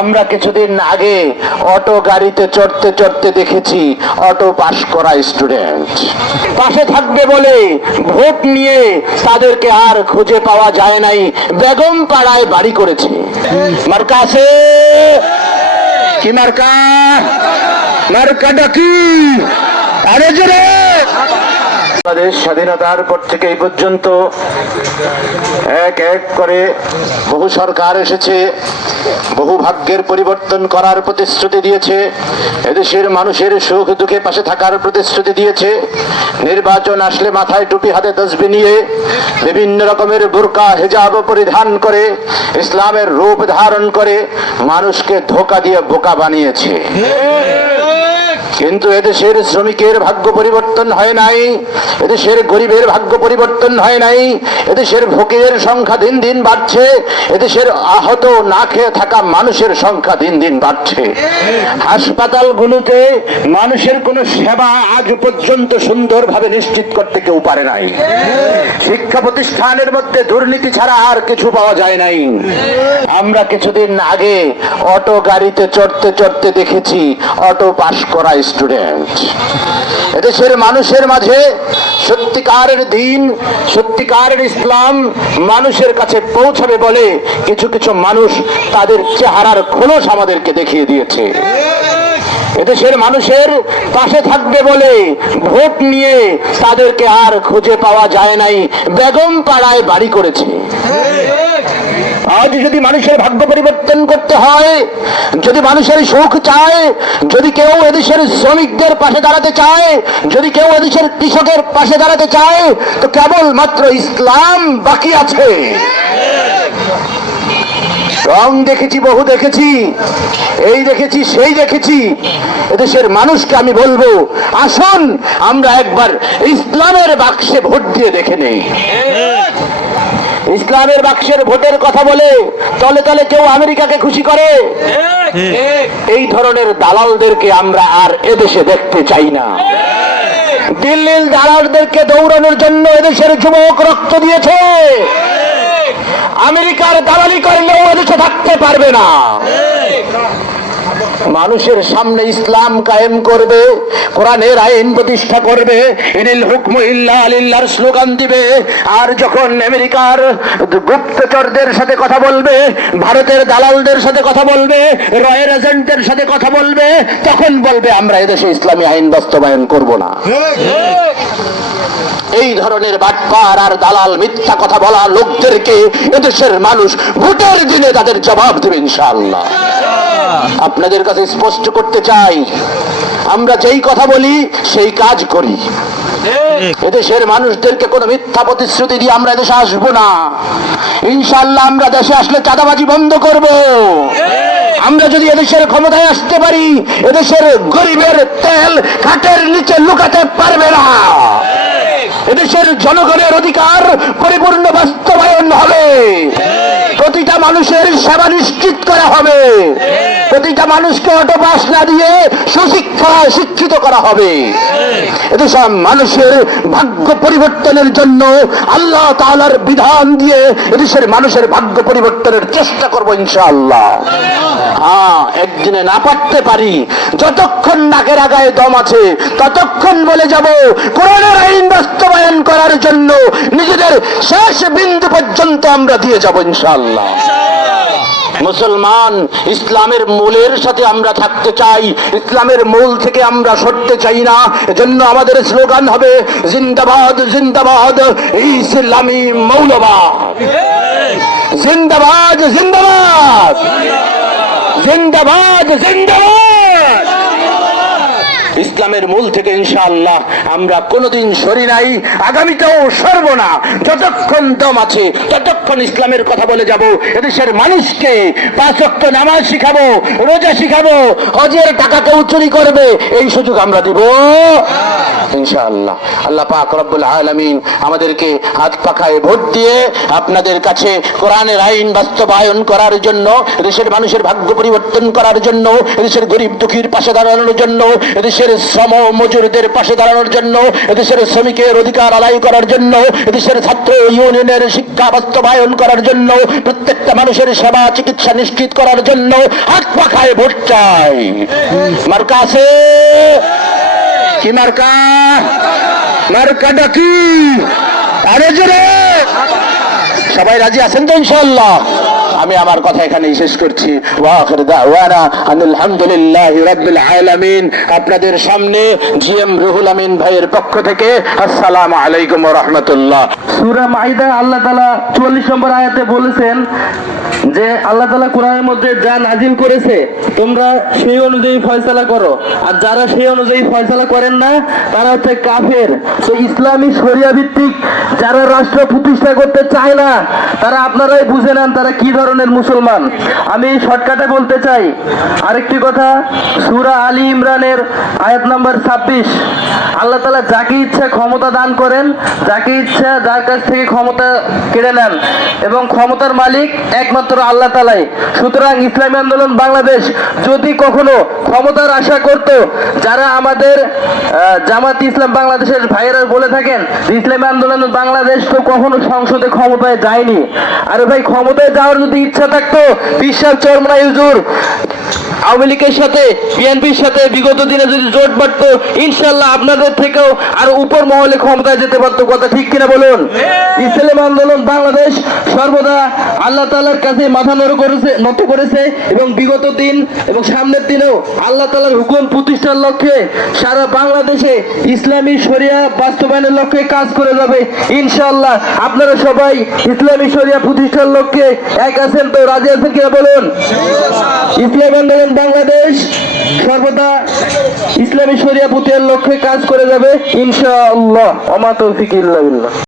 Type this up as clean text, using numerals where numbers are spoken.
আমরা কিছুদিন আগে অটো গাড়িতে চড়তে চড়তে দেখেছি অটো পাস করা স্টুডেন্ট পাশে থাকবে বলে ভোট নিয়ে তাদেরকে আর খুঁজে পাওয়া যায় নাই, বেগম পাড়ায় বাড়ি করেছে। মার্কা আছে কি? মার্কা মার্কাটা কি? আরে জোরে! বাংলাদেশ স্বাধীনতার পর থেকে এই পর্যন্ত এক এক করে বহু সরকার এসেছে, বহু ভাগ্যের পরিবর্তন করার প্রতিশ্রুতি দিয়েছে, এদেশের মানুষের সুখ দুঃখে পাশে থাকার প্রতিশ্রুতি দিয়েছে। নির্বাচন আসলে মাথায় টুপি, হাতে তসবিহ নিয়ে বিভিন্ন রকমের বুরকা হিজাব পরিধান করে ইসলামের রূপ ধারণ করে মানুষকে ধোঁকা দিয়ে বোকা বানিয়েছে। কিন্তু এদেশের শ্রমিকের ভাগ্য পরিবর্তন হয় নাই, এদেশের গরিবের ভাগ্য পরিবর্তন হয় নাই, এদেশের ফকিরের সংখ্যা দিন দিন বাড়ছে, এদেশের আহত না খেয়ে থাকা মানুষের সংখ্যা দিন দিন বাড়ছে। হাসপাতালগুলোতে মানুষের কোনো সেবা আজ পর্যন্ত সুন্দরভাবে নিশ্চিত করতে কেউ পারে নাই। শিক্ষা প্রতিষ্ঠানের মধ্যে দুর্নীতি ছাড়া আর কিছু পাওয়া যায় নাই। আমরা কিছুদিন আগে অটো গাড়িতে চড়তে চড়তে দেখেছি অটো পাস করা স্টুডেন্ট। এদেশের মানুষের মাঝে সত্যিকারের দিন, সত্যিকারের ইসলাম মানুষের কাছে পৌঁছাবে বলে কিছু কিছু মানুষ তাদের চেহারার খোলস আমাদেরকে দেখিয়ে দিয়েছে। এদেশের মানুষের পাশে থাকবে বলে ভোট নিয়ে তাদেরকে আর খুঁজে পাওয়া যায় নাই, বেগম পাড়ায় বাড়ি করেছে। আজ যদি মানুষের ভাগ্য পরিবর্তন করতে হয়, যদি মানুষের সুখ চায়, যদি কেউ এদেশের শ্রমিকদের পাশে দাঁড়াতে চায়, যদি কেউ এদেশের কৃষকের পাশে দাঁড়াতে চায়, তো কেবল মাত্র ইসলাম বাকি আছে। রং দেখেছি, বহু দেখেছি, এই দেখেছি, সেই দেখেছি। এদেশের মানুষকে আমি বলবো, আসুন আমরা একবার ইসলামের বাক্সে ভোট দিয়ে দেখে নেই। ইসলামের বাক্সের ভোটের কথা বলে তলে তলে কেউ আমেরিকাকে খুশি করে। এই ধরনের দালালদেরকে আমরা আর এদেশে দেখতে চাই না। দিল্লির দালালদেরকে দৌড়ানোর জন্য এদেশের যুবক রক্ত দিয়েছে। আমেরিকার দালালি করলেও এদেশে থাকতে পারবে না। মানুষের সামনে ইসলাম কায়েম করবে, কোরআনের আইন প্রতিষ্ঠা করবে, ইনিল হুকমু ইল্লা লিল্লাহর স্লোগান দিবে। আর যখন আমেরিকার গুপ্তচরদের সাথে কথা বলবে, ভারতের দালালদের সাথে কথা বলবে, রয়ের এজেন্টদের সাথে কথা বলবে, তখন বলবে আমরা এদেশে ইসলামী আইন বাস্তবায়ন করব না। এই ধরনের বাটপার আর দালাল মিথ্যা কথা বলা লোকদেরকে এদেশের মানুষ ভোটের দিনে তাদের জবাব দেবে ইনশাআল্লাহ। আপনাদের কাছে স্পষ্ট করতে চাই, আমরা যেই কথা বলি সেই কাজ করি। এদেশের মানুষদেরকে কোনো মিথ্যা প্রতিশ্রুতি দিয়ে আমরা দেশে আসবো না। ইনশাআল্লাহ আমরা দেশে আসলে চাঁদাবাজি বন্ধ করব। আমরা যদি এদেশের ক্ষমতায় আসতে পারি, এদেশের গরিবের তেল খাটের নিচে লুকাতে পারবে না। এদেশের জনগণের অধিকার পরিপূর্ণ বাস্তবায়ন হবে। প্রতিটা মানুষের সেবা নিশ্চিত করা হবে। প্রতিটা মানুষকে অটো পাস না দিয়ে সুশিক্ষায় শিক্ষিত করা হবে। এদেশের মানুষের ভাগ্য পরিবর্তনের জন্য আল্লাহ তাআলার বিধান দিয়ে এদেশের মানুষের ভাগ্য পরিবর্তনের চেষ্টা করব ইনশাআল্লাহ। একদিনে না পারতে পারি, যতক্ষণ নাকের আগায় দম আছে ততক্ষণ বলে যাব কোরআনের আইন বাস্তবায়ন করার জন্য নিজেদের শেষ বিন্দু পর্যন্ত আমরা দিয়ে যাব ইনশাআল্লাহ। মুসলমান ইসলামের মূলের সাথে আমরা থাকতে চাই, ইসলামের মূল থেকে আমরা সরতে চাই না। এজন্য আমাদের স্লোগান হবে জিন্দাবাদ জিন্দাবাদ ইসলামী মৌলবাদ, জিন্দাবাদ জিন্দাবাদ জিন্দাবাদ জিন্দাবাদ। ইসলামের মূল থেকে ইনশাআল্লাহ আমরা কোনোদিন সরি নাই, আগামীতেও সরব না। যতক্ষণ দম আছে ততক্ষণ ইসলামের কথা বলে যাব। এদেশের মানুষকে 5 ওয়াক্ত নামাজ শিখাবো, রোজা শিখাবো, হজের টাকা কেউ চুরি করবে এই সুযোগ আমরা দিব ইনশাআল্লাহ। আল্লাহ পাক রব্বুল আলামিন আমাদেরকে হাত পাখায় ভোট দিয়ে আপনাদের কাছে কোরআনের আইন বাস্তবায়ন করার জন্য, দেশের মানুষের ভাগ্য পরিবর্তন করার জন্য, দেশের গরিব দুঃখীর পাশে দাঁড়ানোর জন্য, দেশের শ্রম মজুরদের পাশে দাঁড়ানোর জন্য, দেশের শ্রমিকের অধিকার আদায় করার জন্য, দেশের ছাত্র ইউনিয়নের শিক্ষা বাস্তবায়ন করার জন্য, প্রত্যেকটা মানুষের সেবা চিকিৎসা নিশ্চিত করার জন্য হাত পাখায় ভোট চাই। মার্কা আছে কি? মার্কা মার্কাটা কি? আরে জোরে সবাই রাজি আছেন তো ইনশাআল্লাহ? আমি আমার কথা এখানেই শেষ করছি। ওয়া আখির দাওয়ানা আনিল হামদুলিল্লাহি রাব্বিল আলামিন। আপনাদের সামনে জিএম রুহুল আমিন ভাইয়ের পক্ষ থেকে আসসালামু আলাইকুম ওয়া রাহমাতুল্লাহ। সূরা মাইদা আল্লাহ তাআলা 44 নম্বর আয়াতে বলেছেন যে আল্লাহ তাআলা কোরআনের মধ্যে যা নাজিল করেছে তোমরা সেই অনুযায়ী ফয়সালা করো, আর যারা সেই অনুযায়ী ফয়সালা করেন না তারা হচ্ছে কাফের। তো ইসলামী শরিয়া ভিত্তিক যারা রাষ্ট্র প্রতিষ্ঠা করতে চায় না তারা আপনারাই বুঝে নেন তারা কি ধরনের মুসলমান। আমি শর্টকাটে বলতে চাই আরেকটি কথা, সূরা আলী ইমরানের আয়াত নাম্বার 26, আল্লাহ তাআলা যাকে ইচ্ছা ক্ষমতা দান করেন, যাকে ইচ্ছা যার কাছ থেকে ক্ষমতা কেড়ে নেন, এবং ক্ষমতার মালিক একমাত্র আল্লাহ তাআলাই। সুতরাং ইসলামী আন্দোলন বাংলাদেশ যদি কখনো ক্ষমতার আশা করত, যারা আমাদের জামাত ইসলাম বাংলাদেশের ভাইয়েরা বলে থাকেন ইসলামী আন্দোলন বাংলাদেশ তো কখনো সংসদে ক্ষমতায় যায়নি। আরে ভাই, ক্ষমতায় যাওয়ার যদি ইচ্ছা থাকতো বিশ্বাস চরমনাই হুজুর আওয়ামী লীগের সাথে বিএনপির সাথে বিগত দিনে যদি জোট বাঁধতো ইনশাল্লাহ আপনাদের থেকেও আরো উপর মহলে ক্ষমতায় যেতে পারতো। কথা ঠিক কিনা বলুন? ইসলামী আন্দোলন বাংলাদেশ সর্বদা আল্লাহ তাআলার কাছে মাথা নত করেছে এবং বিগত দিন এবং সামনের দিনেও আল্লাহ তাআলার হুকুম প্রতিষ্ঠার লক্ষ্যে সারা বাংলাদেশে ইসলামী শরিয়া বাস্তবায়নের লক্ষ্যে কাজ করে যাবে ইনশাআল্লাহ। আপনারা সবাই ইসলামী শরিয়া প্রতিষ্ঠার লক্ষ্যে এক আছেন তো? রাজি আছেন কিনা বলুন? ইসলামী আন্দোলন বাংলাদেশ সর্বদা ইসলামী শরিয়া প্রতিষ্ঠার লক্ষ্যে কাজ করে যাবে ইনশাআল্লাহ। ওয়া মা তৌফিক ইল্লা বিল্লাহ।